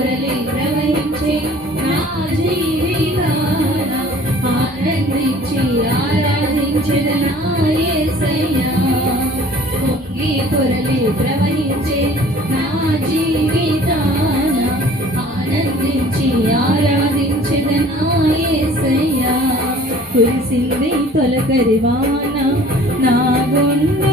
పొరలి ప్రవహించే నా జీవితాన ఆనందించి ఆరాధించిన నా పొంగి ప్రవహించే నా జీవితాన ఆనందించి ఆరాధించిన నా కురిసింది తొలకరి వాన నా గుండెలోన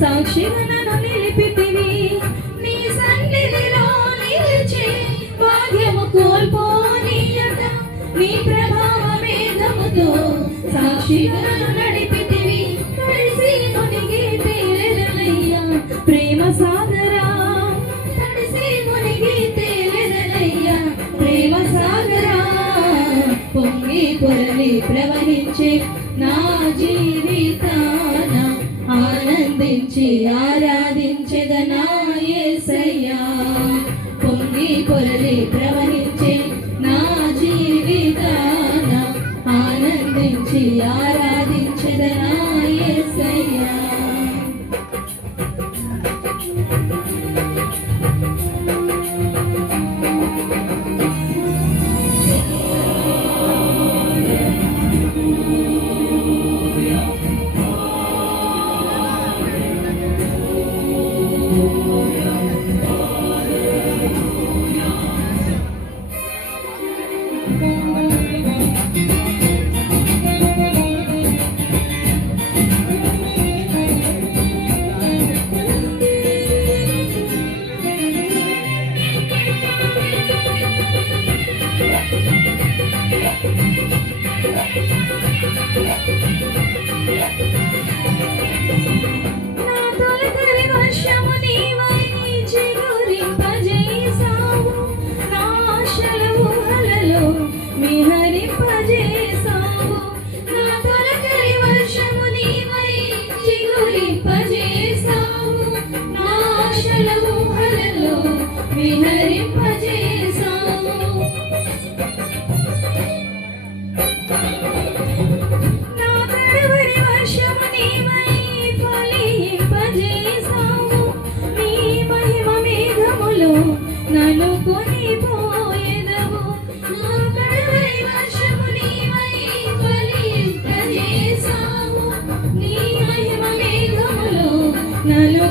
సాక్షిగా నన్ను నిలిపితివి. నీ సన్నిధిలో నిలిచి భాగ్యము కోల్పోనీయక నీ ప్రభావ మేఘముతో సాక్షిగా నన్ను నడిపితివి. తడిసి మునిగి తేలెదనయ్యా ప్రేమ సాగరా. తడిసి మునిగి తేలెదనయ్యా ప్రేమ సాగరా. పొంగి పొరలి ప్రవహించే నా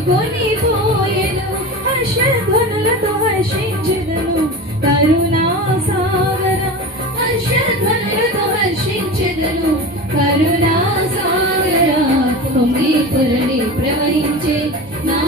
కొనిపోయెను హర్షధ్వనులతో హర్షించెదను. కరుణా సాగర హర్షధ్వనులతో హర్షించెదను. కరుణా సాగర పొంగి పొరలి ప్రవహించే నా